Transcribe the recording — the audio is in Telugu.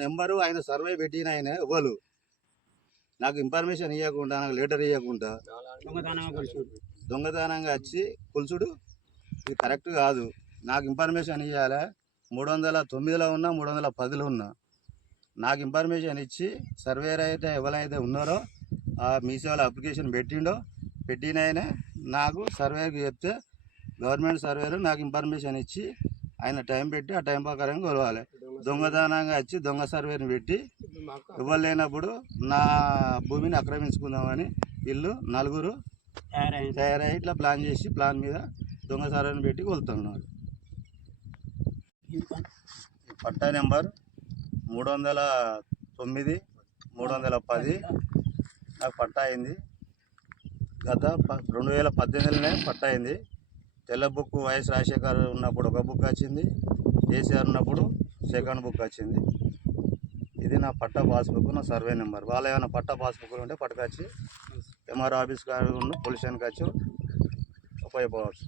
నెంబరు ఆయన సర్వే పెట్టిన ఆయన ఎవరు నాకు ఇన్ఫర్మేషన్ ఇవ్వకుండా నాకు లెటర్ ఇవ్వకుండా దొంగతనంగా వచ్చి కొలుచుడు ఇది కరెక్ట్ కాదు. నాకు ఇన్ఫర్మేషన్ ఇవ్వాలి. 309లో ఉన్నా 310లో ఉన్నా నాకు ఇన్ఫర్మేషన్ ఇచ్చి సర్వేర్ అయితే ఎవరైతే ఉన్నారో ఆ మీ సేవలో అప్లికేషన్ పెట్టినైనా నాకు సర్వేకి చెప్తే గవర్నమెంట్ సర్వేలు నాకు ఇన్ఫర్మేషన్ ఇచ్చి ఆయన టైం పెట్టి ఆ టైం ప్రకారం కొలవాలి. దొంగతనంగా వచ్చి దొంగ సర్వేని పెట్టి ఇవ్వలేనప్పుడు లేనప్పుడు నా భూమిని ఆక్రమించుకుందామని వీళ్ళు నలుగురు తయారై ఇట్లా ప్లాన్ చేసి ప్లాన్ మీద దొంగ సర్వేని పెట్టి కొలుతున్నారు. పట్టా నెంబర్ 309 310 నాకు పట్టా అయింది. గత 2018లోనే పట్టా అయింది. తెల్ల బుక్ వైఎస్ రాజశేఖర్ ఉన్నప్పుడు ఒక బుక్ వచ్చింది, కేసీఆర్ ఉన్నప్పుడు సెకండ్ బుక్ వచ్చింది. ఇది నా పట్టా పాస్బుక్, నా సర్వే నెంబర్. వాళ్ళు ఏమైనా పట్టా పాస్బుక్లు ఉంటే పట్టుకొచ్చి ఎంఆర్ఓ ఆఫీస్ కాడ ఉన్న పొల్యూషన్కి వచ్చి ఉపయోగపడవచ్చు.